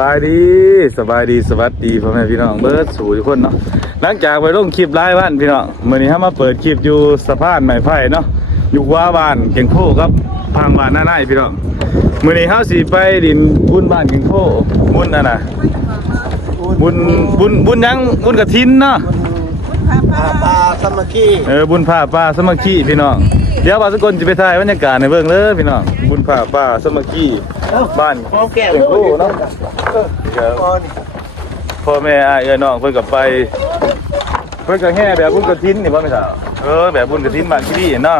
บายดีสวัสดีพ่อแม่พี่น้องเบิร์ดสู่ทุกคนเนาะหลังจากไปลงคลิปไลฟ์บ้านพี่น้องมื้อนี้มาเปิดคลิปอยู่สะพานไม้ไผ่เนาะอยู่ว่าบ้านเก่งโคครับพังบ้านหน้าไหนพี่น้องมื้อนี้เฮาสิไปดินบุญบ้านเก่งโคบุญนั่นน่ะบุญยังบุญกฐินเนาะผ้าป่าสมัคคีบุญผ้าป่าสมัคคีพี่น้องเดี๋ยวว่าสกลจะไปถ่ายบรรยากาศในเบิ่งเลยพี่น้องบุญผ้าป่าสมัคคีบ้านเก่งโคเนาะพ่อแม่เอื้อน้องเพิ่นก็ไปเพิ่นก็แห่แบบบุญกฐินนี่บ่แม่นจ้ะแบบบุญกฐินบ้านที่นี่เนาะ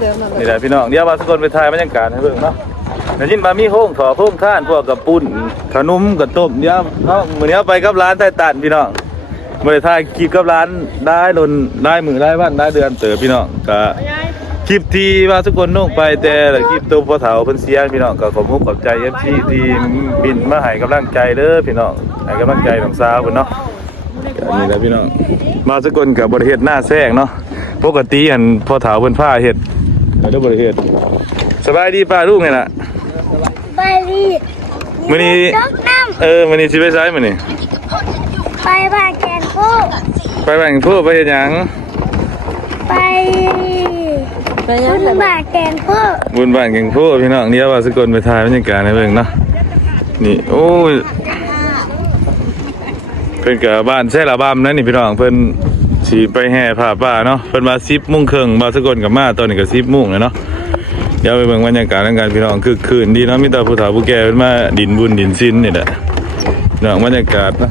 แบบนั้นนี่แหละพี่น้องเดี๋ยวว่าสกลไปถ่ายบรรยากาศให้เบิ่งเนาะได้ยินว่ามีโฮงขอโฮงข้านพวกกับปุ้นขนมกับต้มเดี๋ยวเฮามื้อนี้ไปกับร้านใต้ตันพี่น้องบ่ได้ถ่ายคลิปกับร้านได้โดนได้มื้อได้วันได้เดือนเติบพี่น้องก็คลิปที่ว่าสกลลงไปแต่ละคลิปตัวพ่อเฒ่าเพิ่นเสียพี่น้องก็ขอบคุณขอบใจ FC ที่บินมาให้กำลังใจเด้อพี่น้องให้กำลังใจน้องสาวเพิ่นเนาะอันนี้แหละพี่น้องมาสกลก็บ่ได้เฮ็ดหน้าแซงเนาะปกติอันพ่อเฒ่าเพิ่นพาเฮ็ดแล้วบ่ได้เฮ็ดสบายดีป้าลูกนี่ล่ะไปดิมื้อนี้มื้อนี้สิไปไสมื้อนี้ไปบ้านแกนโคไปบ้านโคไปเฮ็ดหยังไปบุญบ้านแกนโคบุญบ้านแกงโคพี่น้องเดี๋ยวว่าสกลไปถ่ายบรรยากาศให้เบิ่งเนาะนี่โอ้ยเพิ่นก็บ้านแซ่ละบำนั่นนี่พี่น้องเพิ่นสิไปแห่ผ้าป่าเนาะเพิ่นมา 10:30 นบ่สกลก็มาตอนนี้ก็ 10:00 นแล้วเนาะเดี๋ยวไปเบิ่งบรรยากาศกันพี่น้องคือคืนดีเนาะมีแต่ผู้เฒ่าผู้แก่เพิ่นมาดินบุญดินศีลนี่แหละเนาะบรรยากาศเนาะ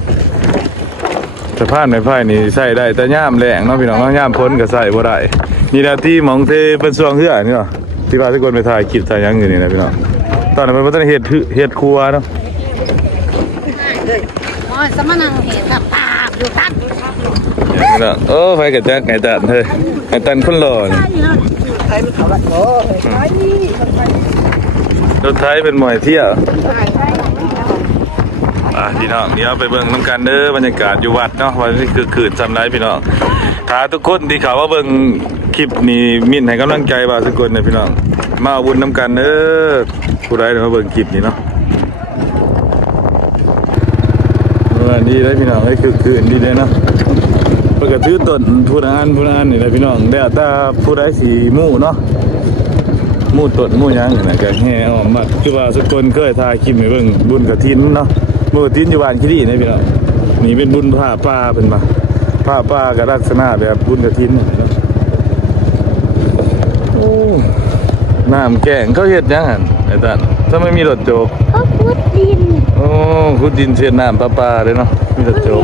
สะพานไม้ไผ่นี่ใช้ได้แต่ยามแล้งเนาะพี่น้องเนาะยามพ้นก็ใช้บ่ได้นี่แหละที่หม่องเทเพิ่นสวงเฮือนี่เนาะที่ว่าสกลไปถ่ายคลิปถ่ายหยังอยู่นี่นะพี่น้องตอนนั้นเพิ่นบ่ทันเฮ็ดครัวเนาะอ๋อสมนังเห็นครับป้าอยู่ตัดเนาะโอ้ไฟกระจักไก่ตันเฮ้ยไก่ตันคนหล่อนี่ใครมันเขาละโอ้รถไถเป็นหมอยเที่ยวพี่น้องเดี๋ยวไปเบิ่งน้ำกันเด้อบรรยากาศอยู่วัดเนาะวันนี้คือคืนจำไรพี่น้องถ้าทุกคนที่เขาว่าเบิ่งคลิปนี้มิ่นให้กำลังใจบ่าวสกลนะพี่น้องมาบุญน้ำกันเด้อผู้ใดมาเบิ่งคลิปนี้เนาะวันนี้ได้พี่น้องให้คือคืนดีเลยเนาะปกติต้นผู้นั้นนี่แหละพี่น้องเดี๋ยวถ้าผู้ใดสีมู่เนาะมู่ต้นมู่ยังนี่ก็แห่ออกมาคือว่าสกลเคยถ่ายคลิปให้เบิ่งบุญกฐินเนาะบุญกฐินอยู่บ้านขี้ดีนะพี่น้องนี่เป็นบุญผ้าป่าเพิ่นมาผ้าป่ากับลักษณะแบบบุญกฐินเนาะโอ้น้ำแกงเขาเฮ็ดยังหั่นไอ้ตันถ้าไม่มีรถโจกเขาขุดดินโอ้ขุดดินเช็ดน้ำป่าเลยเนาะมีรถโจก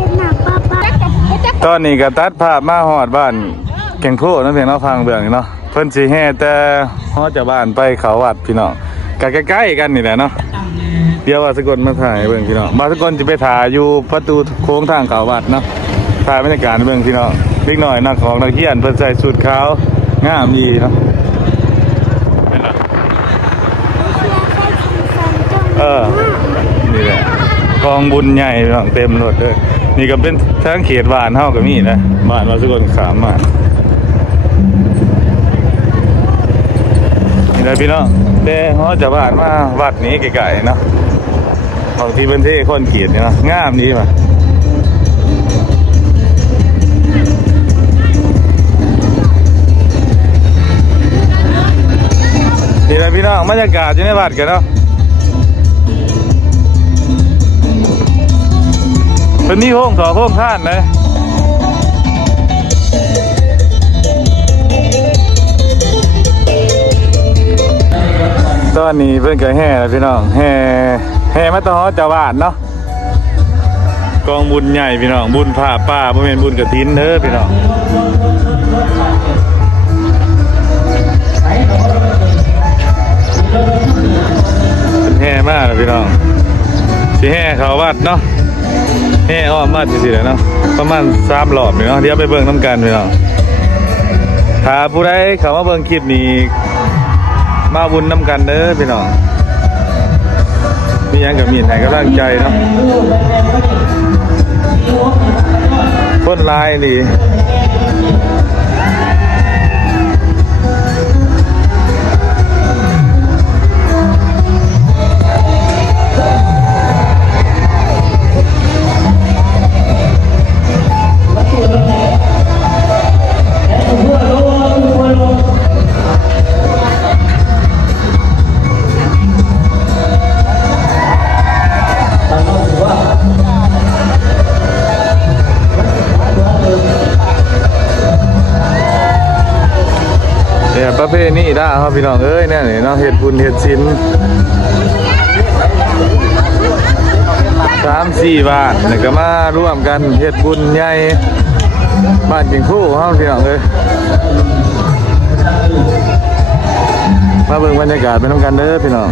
ตอนนี้ก็ตัดภาพมาฮอดบ้านแก่งโคนั่นเองเนาะฟังเบื้องนี่เนาะเพิ่นสิแห่แต่ฮอดจากบ้านไปเขาวัดพี่น้องก็ใกล้ๆกันนี่แหละเนาะเดี๋ยวว่าสกลมาถ่ายเบิ่งพี่น้องมาสกลจะไปถ่ายอยู่ประตูโค้งทางเขาวัดเนาะถ่ายบรรยากาศเบิ่งพี่น้องเล็กน้อยนักของนักเรียนเพิ่นใส่ชุดขาวงามดีเนาะนี่แหละกองบุญใหญ่พี่น้องเต็มรถเลยนี่ก็เป็นทางเขตบ้านเฮาก็มีนะบ้านว่าสกลขามมานี่แหละพี่น้องแต่เฮาจะบ้านมาวัดนี้ไกลๆเนาะบางทีเป็นเท่คนเขียดนี่นะงามดีป่ะนี่แหละพี่น้องบรรยากาศอยู่ในวัดกันเนาะเป็นนี่ห้องต่อห้องท่านเลยตอนนี้เพิ่นก็แห่แล้วพี่น้องแห่มาต่อเจ้าบ้านเนาะกองบุญใหญ่พี่น้องบุญผ้าป่าบ่แม่นบุญกฐินเด้อพี่น้องเป็นแห่มากพี่น้องสิแห่เขาวัดเนาะแห่อ้อมมาสิเลยเนาะประมาณ3 รอบนี่เนาะเดี๋ยวไปเบิ่งน้ำกันพี่น้องถ้าผู้ใดเข้ามาเบิ่งคลิปนี้มาบุญน้ำกันเด้อพี่น้องมียังกับมีให้กำลังใจเนาะคนลายดี ประเพณีด่าครับพี่น้องเอ้ยเนี่ยนี่เนาะเฮ็ดบุญเฮ็ดศีล3-4 บาทแล้วก็มาร่วมกันเฮ็ดบุญใหญ่บ้านจิงคู่เฮาพี่น้องเอ้ยมาเบิ่งบรรยากาศไปนำกันเด้อพี่น้อง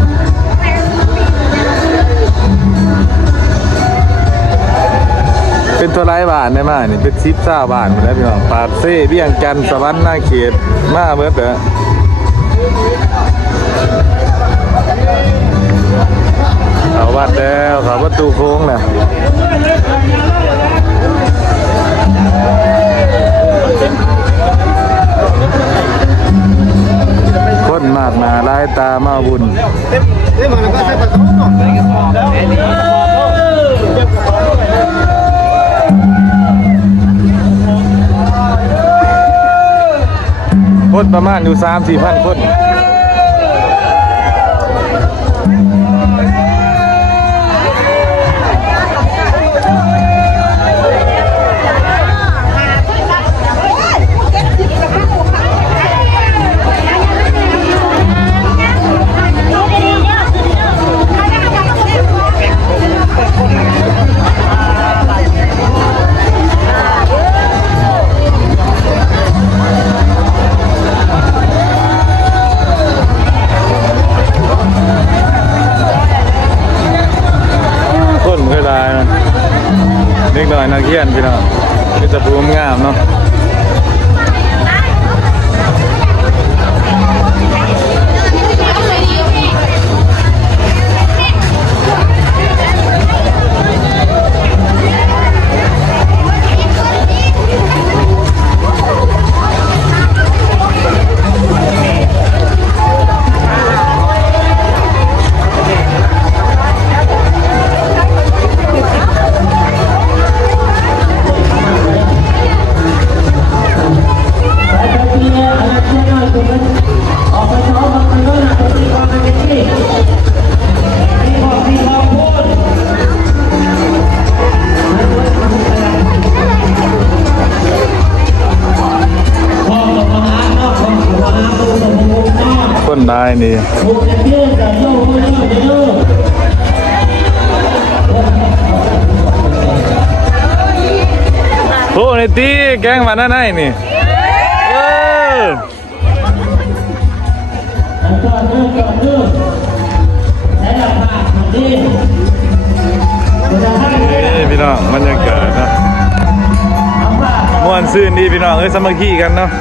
เป็นตัวไรบาทได้มานี่เป็น10-20 บาทหมดแล้วพี่น้องปาดเซ่เบี้ยงจันทร์สวรรค์หน้าเขตมาเบิดเด้อเอาวัดแล้วเข้าประตูโค้งน่ะคนมากหน้าหลายตามาบุญคนประมาณอยู่ 3-4 พันคนเล็กน้อยนักเรียนพี่น้องก็จะภูมิงามเนาะคนได้นี่โอ้ในตีแกงมาหน้าไหนนี่พี่น้องบรรยากาศนะม่วนซื่นดีพี่น้องสามัคคีกันเนาะ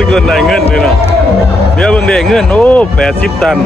สกุลได้เงินเลยเนาะเดี๋ยวเบิ่งเด็กเงินโอ้80 ตัน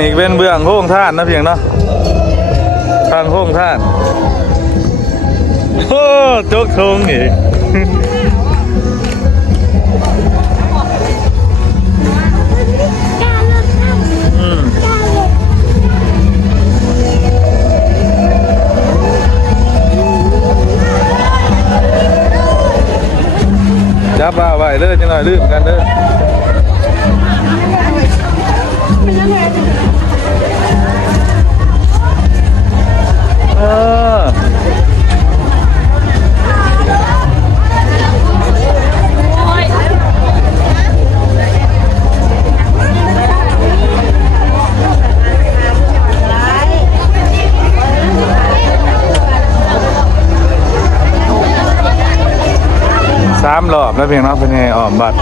นี่เป็นเบื้องโค้งท่านนะเพียงเนาะทางโค้งท่านโอ้โจ๊กทงอีกจับเอาไว้เด้อจังหน่อยลืมกันเด้อ3 รอบแล้วเพียงเนาะเป็นไงอ้อมบัตร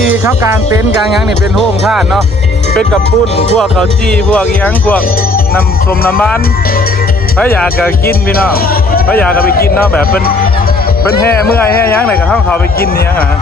ที่เขากางเต็นท์กางยังนี่เป็นโฮงท่านเนาะเป็นกับปุ้นพวกเขาจี้พวกยังพวกน้ำส้มน้ำมันถ้าอยากก็กินพี่น้องถ้าอยากก็ไปกินเนาะแบบเป็นแห่เมื่อยแห่ยังไหนก็เขาไปกินนี่ยังนะ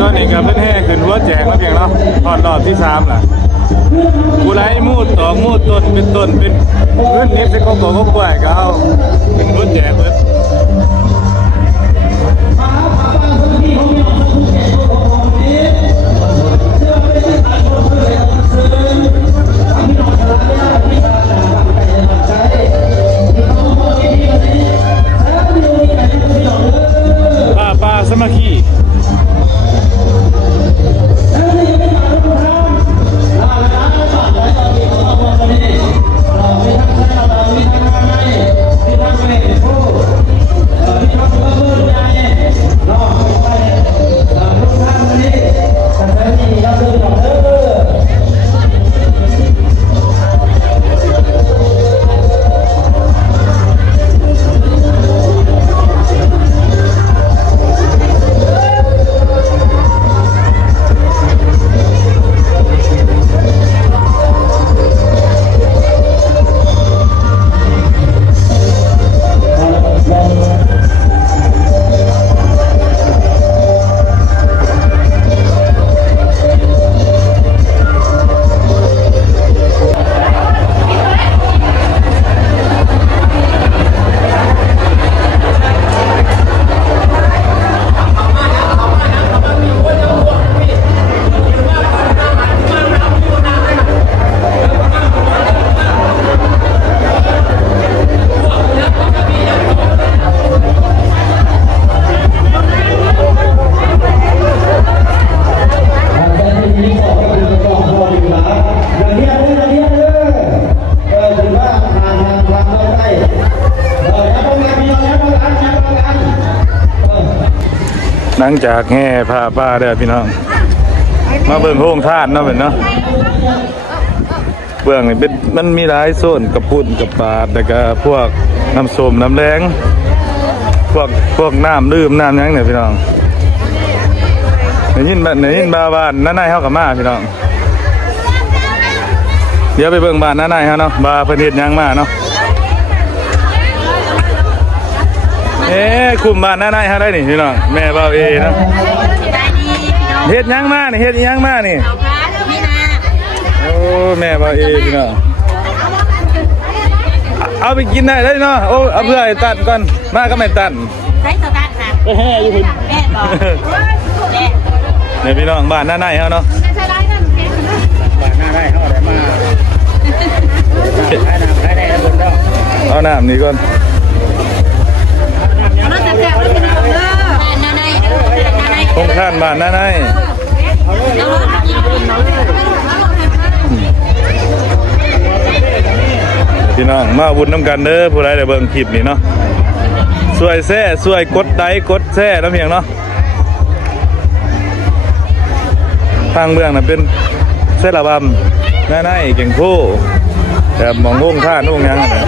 ตัวนี้กับเป็นแห่ขึ้นหัวแจกแล้วเพียงเนาะตอนรอบที่3ล่ะกูไล่มูดต่อมูดต้นเป็นพื้นนี้เป็นข้าวโพดข้าวกล้วยก็เอาขึ้นหัวแจกเลยปลาสมาคี หลังจากแห่พาป้าเด้อพี่น้องมาเบิ่งโรงทานเนาะเพิ่นเนาะเบื้องนี่เป็นมันมีหลายโซนกระปุ่นกระปาดแล้วก็พวกน้ำส้มน้ำแดงพวกน้ำดื่มน้ำหยังเนี่ยพี่น้องได้ยินบ้านน้าในเฮาก็มาพี่น้องเดี๋ยวไปเบิ่งบ้านน้าในเฮาเนาะบ้าเพิ่นเฮ็ดหยังมาเนาะคุมบ้านน้าในเฮาได้นี่พี่น้องแม่บ่าวเอเนาะเฮ็ดหยังมานี่เฮ็ดหยังมานี่โอ้แม่บ่าวเอพี่น้องเอาไปกินได้เลยเนาะโอ้เอาเพื่อให้ตัดก่อนมาก็ไม่ตัดใช้สตาร์ทค่ะ ไปแห่อยู่พุ่น แม่บอกแม่ เนี่ยพี่น้องบ้านน้าในเฮาเนาะ ใช้ร้ายนั่นเอง บ้านหน้าได้เขาอะไรมาได้บนดอก เอาน้ำนี่ก่อน รถจะแจกรถจะนำเด้อนาในเด้อนาใน คงข้านบ้านน้าในพี่น้องมาบุญน้ำกันเด้อผู้ใดได้เบิ่งคลิปนี่เนาะสวยแซ่สวยกดไลค์กดแซ่น้ำเพียงเนาะทางเมืองน่ะเป็นเสระบำหน้าในเก่งโพแต่มองงงท่านุ่งยังนะ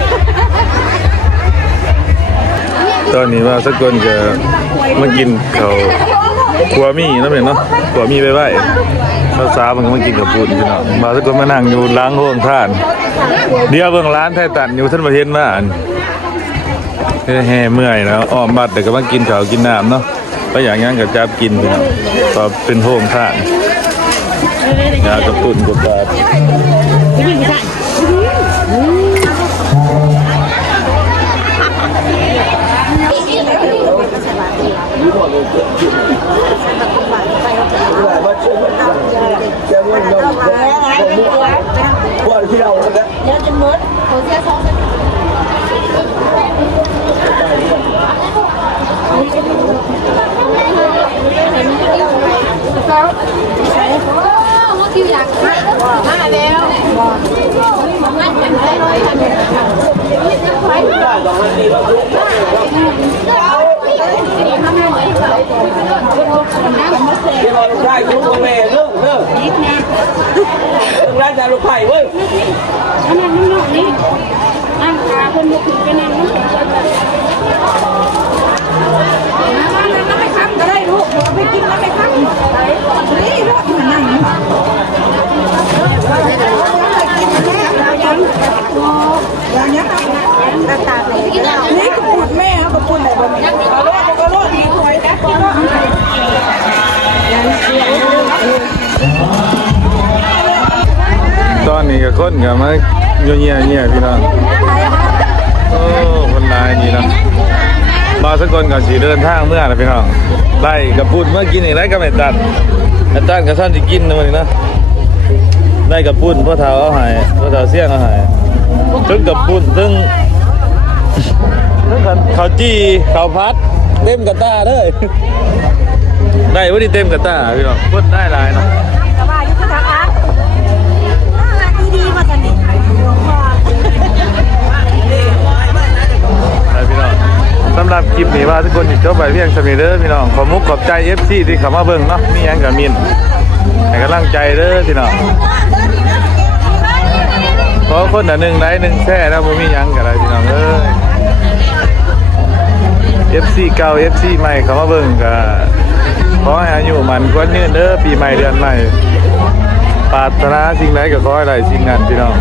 ตอนนี้ว่าสักคนจะมากินเขาขัวมี่น้ำเพียงเนาะขัวมี่ไปไว้สาวๆมันก็มากินกับปุ่นพี่น้องมาสักคนมานั่งอยู่ล้างห้องท่านเดี๋ยวเบิ่งร้านไทยตัดอยู่ท่านประเทศมาแห่เมื่อยแล้วอ้อมบัดแต่ก็มากินข้าวกินน้ำเนาะก็อย่างงั้นกับจับกินพี่น้องก็เป็นโฮมท่านยากระปุ่นกับปลาได้คุณพ่อแม่เลิกร้านจานลูกไผ่เว้ยอันนั้นน้องนี่อันขาคนบุกถึงเป็นนางน้ำไปค้ำก็ได้ลูกไปกินแล้วไปค้ำนี่ลูกมันนั่งนี่กระปุกแม่กระปุกไหนบ้างก็รอดดีถอยนะตอนนี้ก็คนกับมาเงี้ยพี่น้องโอ้คนลายนี่เนาะมาสักคนกับสีเดินทางเมื่อนะพี่น้องไล่กับปุ่นเมื่อกินอีกไล่กับแม่ตันอาจารย์กับท่านจะกินนะวันนี้นะไล่กับปุ่นพ่อเท้าเอาหายพ่อเท้าเสี่ยงเอาหายถึงกับปุ่นถึงข้าวจี้ข้าวพัดเต็มกระต้าเลยได้วันนี้เต็มกระต้าพี่น้องพุ่นได้หลายเนาะสบายอยู่ค่ะคะดีมากันนี่ ไปพี่น้องสำหรับคลิปนี้ว่าทุกคนติดชอบไปเพียงสมีเด้อพี่น้องขอมุกขอบใจ FC ที่เข้ามาเบิ่งเนาะมีหยังกับมินให้กำลังใจเด้อพี่น้องขอคนหนึ่งไลค์หนึ่งแช่นะบ่มีหยังกับอะไรพี่น้องเอ้ย FC เก่า FC ใหม่เข้ามาเบิ่งก็ขอให้อายุมันกว่ายืนเด้อปีใหม่เดือนใหม่ปรารถนาสิ่งใดก็ขอให้ได้สิ่งนั้นพี่น้อง